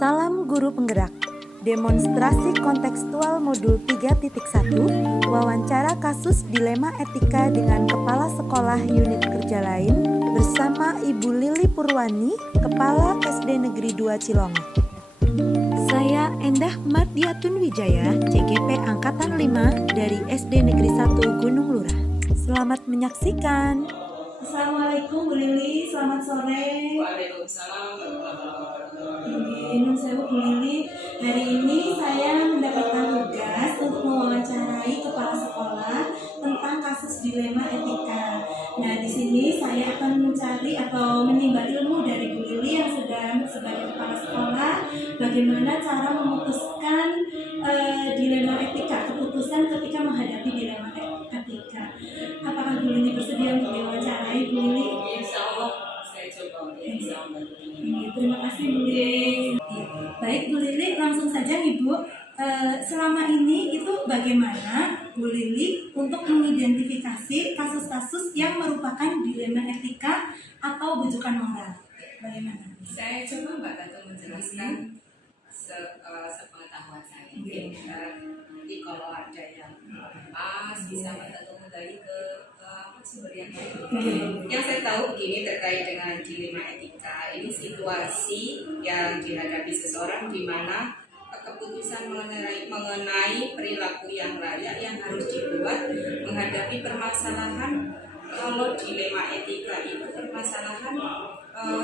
Salam Guru Penggerak. Demonstrasi kontekstual modul 3.1, wawancara kasus dilema etika dengan kepala sekolah unit kerja lain bersama Ibu Lili Purwani, Kepala SD Negeri 2 Cilongok. Saya Endah Mardiatun Wijaya, CGP Angkatan 5 dari SD Negeri 1 Gunung Lurah. Selamat menyaksikan. Assalamualaikum Bu Lili, selamat sore. Waalaikumsalam warahmatullahi wabarakatuh. Nama saya Bu Lili. Hari ini saya mendapatkan tugas untuk mewawancarai kepala sekolah tentang kasus dilema etika. Nah, di sini saya akan mencari atau menimba ilmu dari Bu Lili yang sedang sebagai kepala sekolah, bagaimana cara memutuskan dilema etika, keputusan ketika menghadapi dilema etika. Apakah Bu Lili bersedia untuk diwawancarai, Bu Lili? Insya Allah saya coba bisa membantu. Terima kasih Bu Lili. Baik Bu Lili, langsung saja Ibu. Selama ini itu bagaimana Bu Lili untuk mengidentifikasi kasus-kasus yang merupakan dilema etika atau bujukan moral? Bagaimana? Saya coba Mbak Tatu menjelaskan sepengetahuan saya. Nanti kalau ada yang pas bisa Mbak Tatu kembali ke sumber yang lain. Yang saya tahu begini terkait dengan dilema etika, ini situasi yang dihadapi seseorang di mana keputusan mengenai perilaku yang layak yang harus dibuat menghadapi permasalahan. Kalau dilema etika itu permasalahan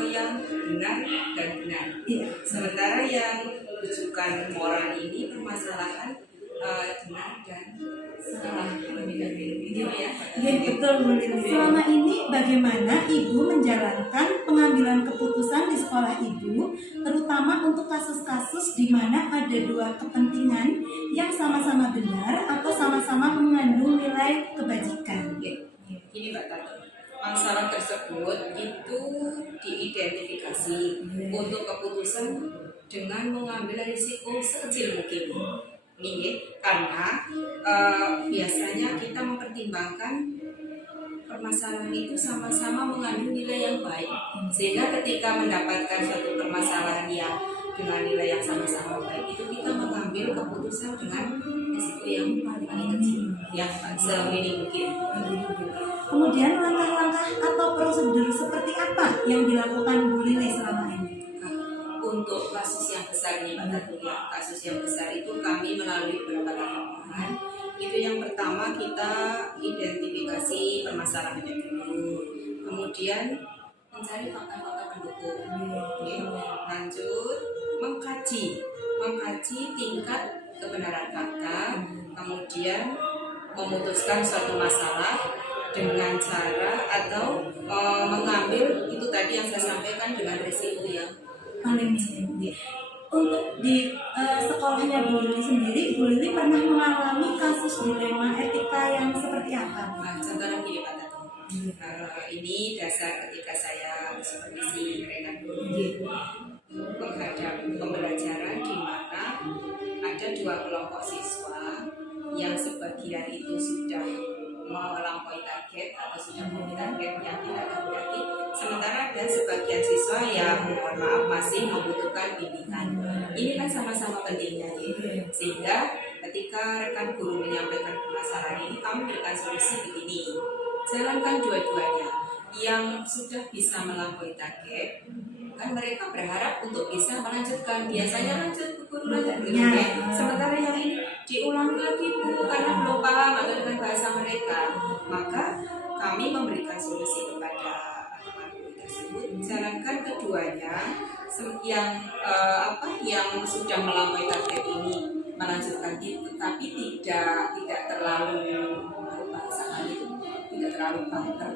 yang benar dan benar. Sementara yang rujukan moral ini permasalahan benar dan salah. Betul Bu Lili. Selama ini bagaimana Ibu menjalankan pengambilan keputusan di sekolah Ibu, terutama untuk kasus-kasus di mana ada dua kepentingan yang sama-sama benar atau sama-sama mengandung nilai kebajikan? Ini Mbak Tatu, masalah tersebut itu diidentifikasi untuk keputusan dengan mengambil risiko sekecil mungkin. Ini karena biasanya kita mempertimbangkan permasalahan itu sama-sama mengandung nilai yang baik, sehingga ketika mendapatkan suatu permasalahan yang dengan nilai yang sama-sama baik itu kita mengambil keputusan dengan risiko yang paling kecil, yang seminim mungkin. Kemudian langkah-langkah atau prosedur seperti apa yang dilakukan Bu Lili selama ini? Untuk kasus yang besar ini Mbak Tatu, ya, kasus yang besar itu kami melalui beberapa tahapan. Itu yang pertama kita identifikasi permasalahannya dulu, kemudian mencari fakta-fakta pendukung. Lanjut mengkaji tingkat kebenaran fakta, kemudian memutuskan suatu masalah dengan cara atau mengambil itu tadi yang saya sampaikan dengan risiko yang paling tinggi. Untuk di sekolahnya Bu Lili sendiri, Bu Lili pernah mengalami kasus dilema etika yang seperti apa? Contohnya gini Pak Tatu, ini dasar ketika saya supervisi Renat menghadap pembelajaran di mana ada dua kelompok siswa yang sebagian itu sudah melampaui target atau sudah memenuhi target yang kita kehendaki, sementara ada sebagian siswa yang mohon maaf masih membutuhkan bimbingan. Ini kan sama-sama pentingnya ya. Sehingga ketika rekan guru menyampaikan permasalahan ini, kami berikan solusi begini: jalankan dua-duanya. Yang sudah bisa melampaui target, kan mereka berharap untuk bisa melanjutkan, biasanya lanjut ke guru lanjut sementara yang ini diulangi lagi Bu karena belum paham atau dengan bahasa mereka, maka kami memberikan solusi kepada teman guru tersebut, jalankan keduanya. Yang sudah melampaui target ini melanjutkan tetapi tidak terlalu bahasa itu tidak terlalu banter.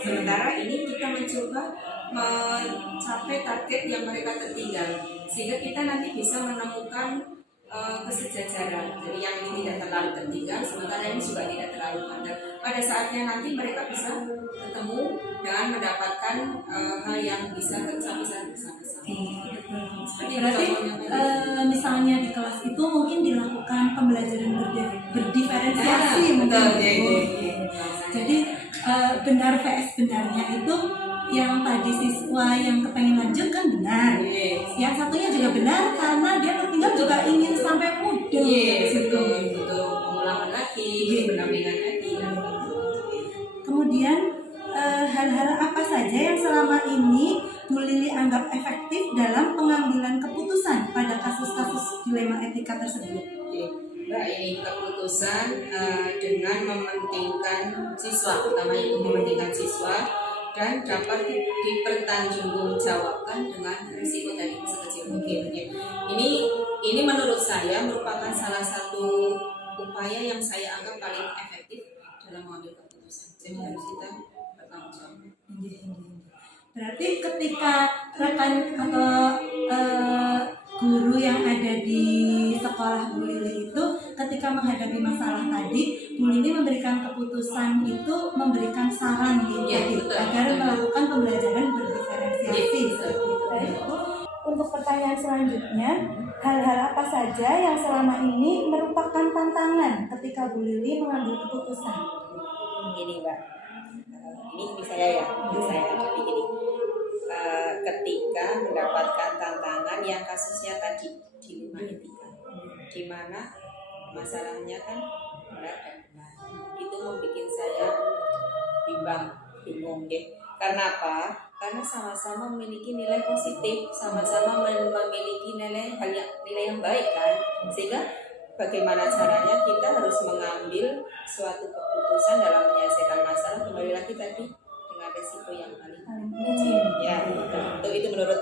Sementara ini kita mencoba mencapai target yang mereka tertinggal, sehingga kita nanti bisa menemukan kesejajaran. Jadi yang ini tidak terlalu tertinggal, sementara ini juga tidak terlalu banter. Pada saatnya nanti mereka bisa ketemu dan mendapatkan hal yang bisa sama-sama. Berarti misalnya di kelas itu mungkin dilakukan pembelajaran berdiferensiasi mungkin. Jadi benar vs benarnya itu yang tadi siswa yang kepengen lanjut kan benar, yang satunya juga benar ingin sampai mudah. Betul untuk pengulangan lagi, pendampingan lagi. Kemudian hal-hal apa saja yang selama ini Bu Lili anggap efektif dalam pengambilan keputusan pada kasus-kasus dilema etika tersebut? Mbak, ini keputusan dengan mementingkan siswa, utama itu mementingkan siswa dan dapat dipertanggungjawabkan dengan risiko tadi sekecil mungkin. Ini menurut saya merupakan salah satu upaya yang saya anggap paling efektif dalam mengambil keputusan. Jadi harus kita bertanggung jawab. Berarti ketika rekan atau guru yang ada di sekolah Bu Lili itu ketika menghadapi masalah tadi, Bu Lili memberikan keputusan itu memberikan saran gitu agar melakukan pembelajaran berdiferensiasi. Untuk pertanyaan selanjutnya, hal-hal apa saja yang selama ini merupakan tantangan ketika Bu Lili mengambil keputusan? Ini Mbak, ini saya tapi gini. Ketika mendapatkan tantangan yang kasusnya tadi dilema etika, di mana masalahnya kan benar dan benar, itu membuat saya bingung deh. Karena apa? Karena sama-sama memiliki nilai positif, sama-sama memiliki nilai yang baik kan, sehingga bagaimana caranya kita harus mengambil suatu keputusan dalam menyelesaikan masalah, kembali lagi tadi dengan resiko yang paling kecil. Ya, itu menurut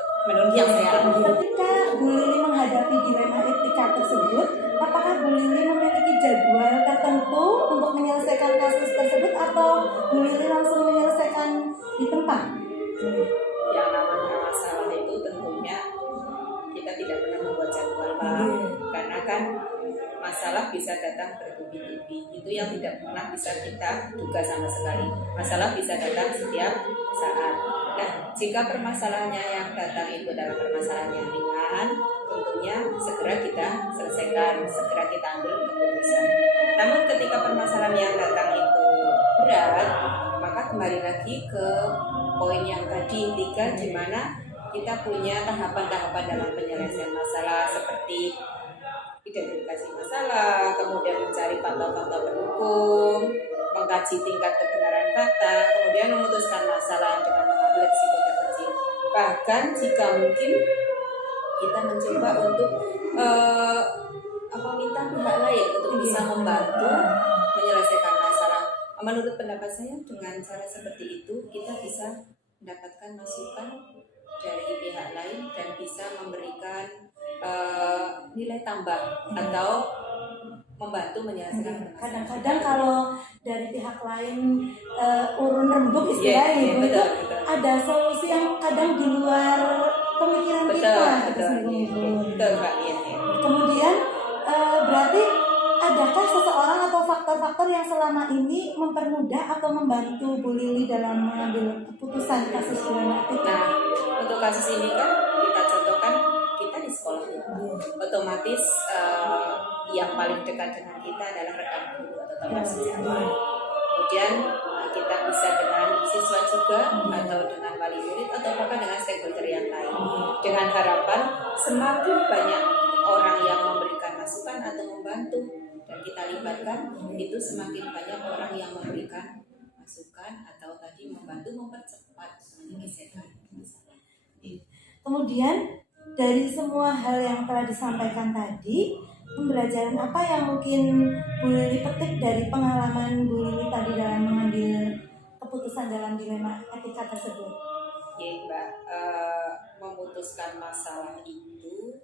yang saya alami. Ketika Bu Lili menghadapi dilema etika tersebut, apakah Bu Lili memiliki jadwal tertentu untuk menyelesaikan kasus tersebut atau Bu Lili langsung menyelesaikan di tempat? Yang namanya masalah itu tentunya kita tidak pernah membuat jadwal, Pak. Karena kan masalah bisa datang bertubi-tubi, itu yang tidak pernah bisa kita duga sama sekali. Masalah bisa datang setiap saat. Nah, jika permasalahannya yang datang itu adalah permasalahan yang ringan, tentunya segera kita selesaikan, segera kita ambil keputusan. Namun ketika permasalahan yang datang itu berat, maka kembali lagi ke poin yang tadi 3, di mana kita punya tahapan-tahapan dalam penyelesaian masalah seperti identifikasi masalah, kemudian mencari fakta-fakta pendukung, mengkaji tingkat kebenaran fakta, kemudian memutuskan masalah dengan mengambil risiko terkecil. Bahkan jika mungkin kita mencoba untuk meminta pihak lain untuk bisa membantu menyelesaikan masalah. Menurut pendapat saya dengan cara seperti itu kita bisa mendapatkan masukan dari pihak lain dan bisa memberikan nilai tambah atau membantu menyelesaikan. Kadang-kadang kalau dari pihak lain urun rembuk istilahnya itu ada solusi yang kadang di luar pemikiran kita. Kemudian berarti adakah seseorang atau faktor-faktor yang selama ini mempermudah atau membantu Bu Lili dalam mengambil keputusan kasus dilema etika? Nah, untuk kasus ini kan kita contohkan kita di sekolah ya. Otomatis yang paling dekat dengan kita adalah rekan guru atau teman sejawat. Kemudian kita bisa dengan siswa juga atau dengan wali murid atau bahkan dengan stakeholder yang lain. Dengan harapan semakin banyak orang yang memberikan masukan atau membantu dan kita libatkan, itu semakin banyak orang yang memberikan masukan atau tadi membantu mempercepat menyelesaikan masalah. Kemudian dari semua hal yang telah disampaikan tadi, pembelajaran apa yang mungkin Bu Lili petik dari pengalaman Bu Lili tadi dalam mengambil keputusan dalam dilema etika tersebut? Ya Mbak, memutuskan masalah itu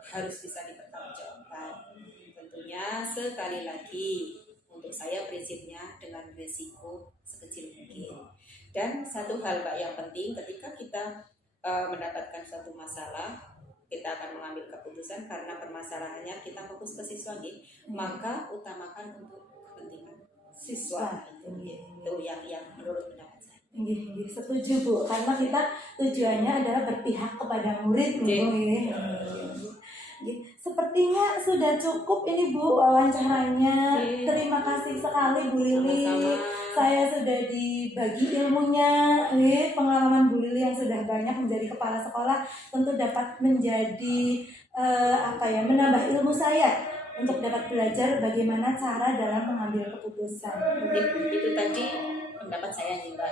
harus bisa dipertanggungjawabkan. Tentunya sekali lagi untuk saya prinsipnya dengan risiko sekecil mungkin. Dan satu hal Mbak yang penting ketika kita mendapatkan suatu masalah, kita akan mengambil keputusan karena permasalahannya kita fokus ke siswa, maka utamakan untuk kepentingan siswa. Itu yang menurut pendapat saya. Setuju Bu, karena kita tujuannya adalah berpihak kepada murid. Sepertinya sudah cukup ini Bu wawancaranya. Terima kasih sekali Bu Lili Saya sudah dibagi ilmunya, pengalaman Bu Lili yang sudah banyak menjadi kepala sekolah tentu dapat menjadi menambah ilmu saya untuk dapat belajar bagaimana cara dalam mengambil keputusan. Itu tadi pendapat saya nih Mbak.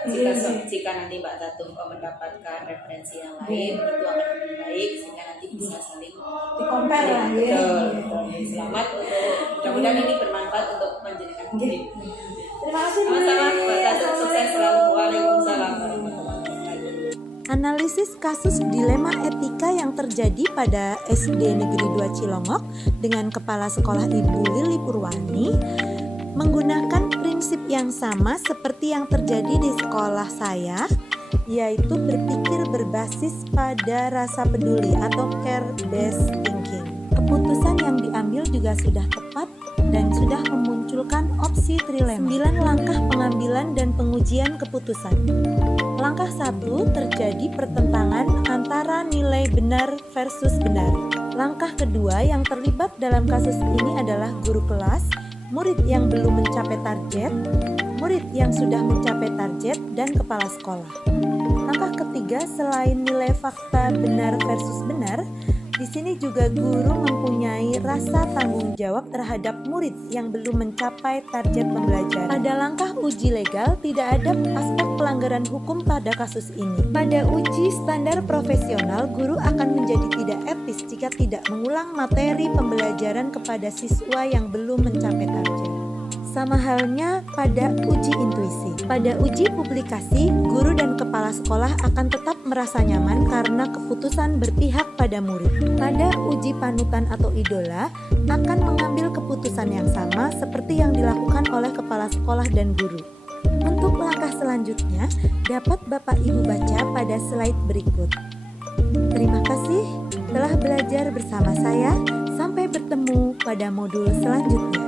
Jika nanti Mbak Tatum mendapatkan referensi yang lain, itu akan lebih baik sehingga nanti bisa saling di-compare lah ya. Selamat untuk mudah-mudahan ini bermanfaat untuk menjadikan publik. Terima kasih Bu Lili. Sama-sama Mbak Tatum, sukses selalu. Waalaikumsalam warahmatullahi wabarakatuh. Analisis kasus dilema etika yang terjadi pada SD Negeri 2 Cilongok dengan Kepala Sekolah Ibu Lili Purwani menggunakan prinsip yang sama seperti yang terjadi di sekolah saya, yaitu berpikir berbasis pada rasa peduli atau care-based thinking. Keputusan yang diambil juga sudah tepat dan sudah memunculkan opsi trilema. 9 langkah pengambilan dan pengujian keputusan. Langkah 1, terjadi pertentangan antara nilai benar versus benar. Langkah kedua yang terlibat dalam kasus ini adalah guru kelas, murid yang belum mencapai target, murid yang sudah mencapai target, dan kepala sekolah. Langkah ketiga, selain nilai fakta benar versus benar, di sini juga guru mempunyai rasa tanggung jawab terhadap murid yang belum mencapai target pembelajaran. Pada langkah uji legal, tidak ada aspek pelanggaran hukum pada kasus ini. Pada uji standar profesional, guru akan menjadi tidak etis jika tidak mengulang materi pembelajaran kepada siswa yang belum mencapai target. Sama halnya pada uji intuisi. Pada uji publikasi, guru dan kepala sekolah akan tetap merasa nyaman karena keputusan berpihak pada murid. Pada uji panutan atau idola, akan mengambil keputusan yang sama seperti yang dilakukan oleh kepala sekolah dan guru. Untuk langkah selanjutnya, dapat Bapak Ibu baca pada slide berikut. Terima kasih telah belajar bersama saya. Sampai bertemu pada modul selanjutnya.